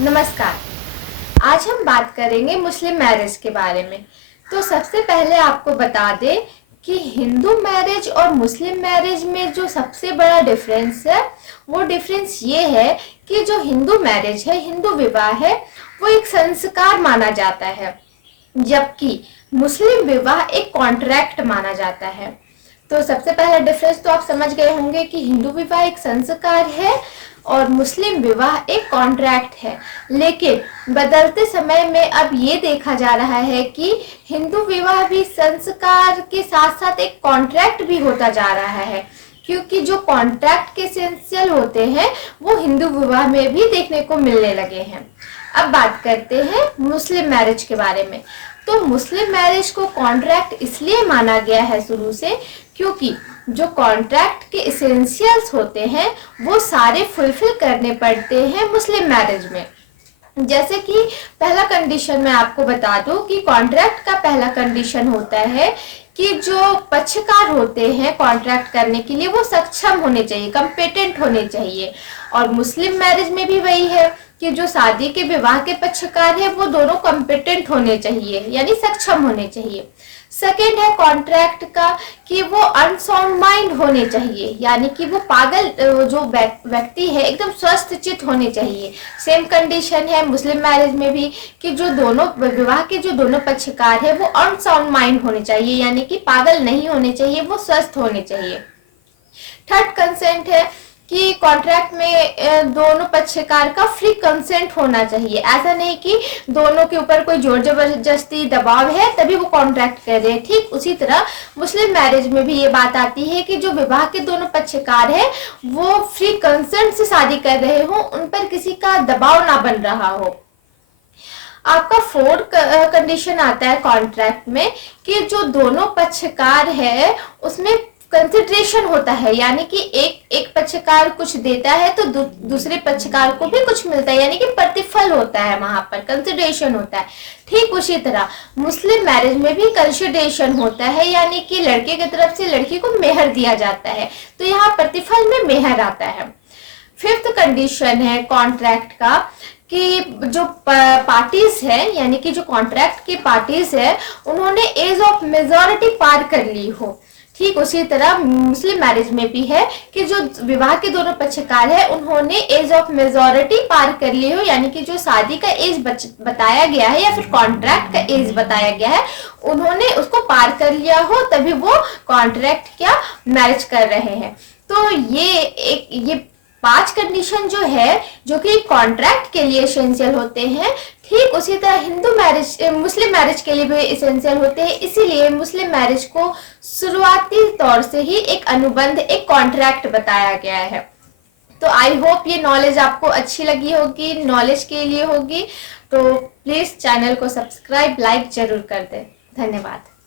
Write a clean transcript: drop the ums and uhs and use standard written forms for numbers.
नमस्कार। आज हम बात करेंगे मुस्लिम मैरिज के बारे में। तो सबसे पहले आपको बता दें कि हिंदू मैरिज और मुस्लिम मैरिज में जो सबसे बड़ा डिफरेंस है वो डिफरेंस ये है कि जो हिंदू मैरिज है, हिंदू विवाह है, वो एक संस्कार माना जाता है, जबकि मुस्लिम विवाह एक कॉन्ट्रैक्ट माना जाता है। तो सबसे पहला डिफरेंस तो आप समझ गए होंगे कि हिंदू विवाह एक संस्कार है और मुस्लिम विवाह एक कॉन्ट्रैक्ट है। लेकिन बदलते समय में अब ये देखा जा रहा है कि हिंदू विवाह भी संस्कार के साथ साथ एक कॉन्ट्रैक्ट भी होता जा रहा है, क्योंकि जो कॉन्ट्रैक्ट के एसेंशियल होते हैं वो हिंदू विवाह में भी देखने को मिलने लगे हैं। अब बात करते हैं मुस्लिम मैरिज के बारे में। तो मुस्लिम मैरिज को कॉन्ट्रैक्ट इसलिए माना गया है शुरू से, क्योंकि जो कॉन्ट्रैक्ट के एसेंशियल्स होते हैं वो सारे फुलफिल करने पड़ते हैं मुस्लिम मैरिज में। जैसे कि पहला कंडीशन मैं आपको बता दूं कि कॉन्ट्रैक्ट का पहला कंडीशन होता है कि जो पक्षकार होते हैं कॉन्ट्रैक्ट करने के लिए वो सक्षम होने चाहिए, कम्पिटेंट होने चाहिए। और मुस्लिम मैरिज में भी वही है कि जो शादी के विवाह के पक्षकार है वो दोनों कम्पिटेंट होने चाहिए, यानी सक्षम होने चाहिए। सेकेंड है कॉन्ट्रैक्ट का कि वो अनसाउंड माइंड होने चाहिए, यानी कि वो पागल जो व्यक्ति है एकदम स्वस्थ चित्त होने चाहिए। सेम कंडीशन है मुस्लिम मैरिज में भी कि जो दोनों विवाह के जो दोनों पक्षकार है वो अनसाउंड माइंड होने चाहिए, यानी कि पागल नहीं होने चाहिए, वो स्वस्थ होने चाहिए। थर्ड कंसेंट है कि कॉन्ट्रैक्ट में दोनों पक्षकार का फ्री कंसेंट होना चाहिए। ऐसा नहीं कि दोनों के ऊपर कोई जोर जबरदस्ती दबाव है तभी वो कॉन्ट्रैक्ट कर रहे हैं। ठीक उसी तरह मुस्लिम मैरिज में भी ये बात आती है कि जो विवाह के दोनों पक्षकार है वो फ्री कंसेंट से शादी कर रहे हो, उन पर किसी का दबाव ना बन रहा हो। आपका फोर्थ कंडीशन आता है कॉन्ट्रैक्ट में कि जो दोनों पक्षकार है उसमें कंसिडरेशन होता है, यानी कि एक पक्षकार कुछ देता है तो दूसरे पक्षकार को भी कुछ मिलता है, यानी कि प्रतिफल होता है, वहां पर कंसिडरेशन होता है। ठीक उसी तरह मुस्लिम मैरिज में भी कंसिडरेशन होता है, यानी कि लड़के की तरफ से लड़की को मेहर दिया जाता है, तो यहाँ प्रतिफल में मेहर आता है। फिफ्थ कंडीशन है कॉन्ट्रैक्ट का कि जो पार्टीज है, यानी कि जो कॉन्ट्रैक्ट की पार्टीज है उन्होंने एज ऑफ मेजॉरिटी पार कर ली हो। ठीक उसी तरह मुस्लिम मैरिज में भी है कि जो विवाह के दोनों पक्षकार है उन्होंने एज ऑफ मेजॉरिटी पार कर ली हो, यानी कि जो शादी का एज बताया गया है या फिर कॉन्ट्रैक्ट का एज बताया गया है उन्होंने उसको पार कर लिया हो, तभी वो कॉन्ट्रैक्ट क्या मैरिज कर रहे हैं। तो ये 5 कंडीशन जो है जो कि कॉन्ट्रैक्ट के लिए एसेंशियल होते हैं, ठीक उसी तरह मुस्लिम मैरिज के लिए भी एसेंशियल होते हैं। इसीलिए मुस्लिम मैरिज को शुरुआती तौर से ही एक अनुबंध, एक कॉन्ट्रैक्ट बताया गया है। तो आई होप ये नॉलेज आपको अच्छी लगी होगी, नॉलेज के लिए होगी। तो प्लीज चैनल को सब्सक्राइब, लाइक जरूर कर दें। धन्यवाद।